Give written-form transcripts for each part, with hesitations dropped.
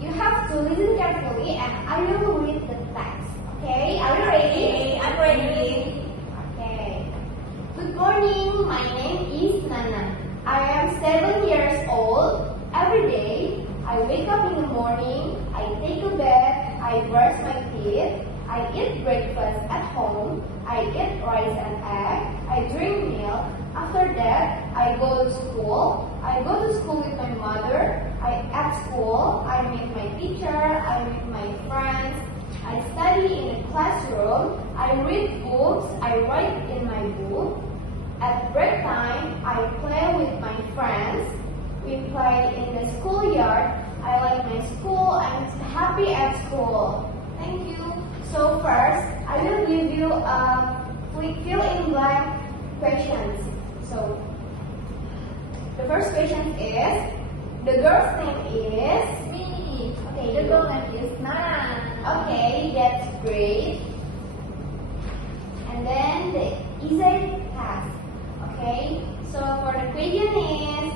You have to listen carefully and I will read the text. Okay, are you ready? Okay, I'm ready. Okay. Good morning, my name is Nana. I am 7 years old. Every day, I wake up in the morning, I take a bath, I brush my teeth, I eat breakfast at home, I eat rice and egg, I drink milk. After that, I go to school. I go to school with my mother. At school, I meet my teacher, I meet my friends. I study in the classroom. I read books. I write in my book. At break time, I play with my friends. We play in the schoolyard. I like my school. I'm happy at school. Thank you. So first, I will give you fill in blank questions. So the first question is, the girl's name is Me. Okay, The girl name is Nana. Okay, that's great. And then the easy task. Okay, so for the question is,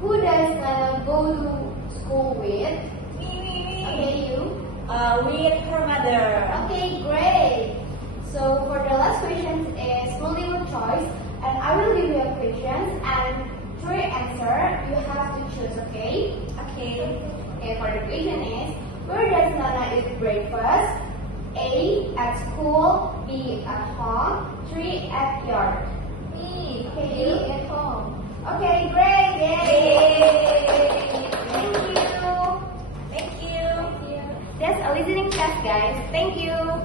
who does Nana go to school with? Me. Okay, you. With her mother. Okay, great. So for the last question is multiple choice, and I will give you a question and three answer. You have to choose. Okay. Okay. Okay. For the question is, where does Nana eat breakfast? A. At school. B. At home. 3. At yard. Me. Okay, You you? at home. Okay, great. Yay. Thank you. Thank you. That's a listening test, guys. Thank you.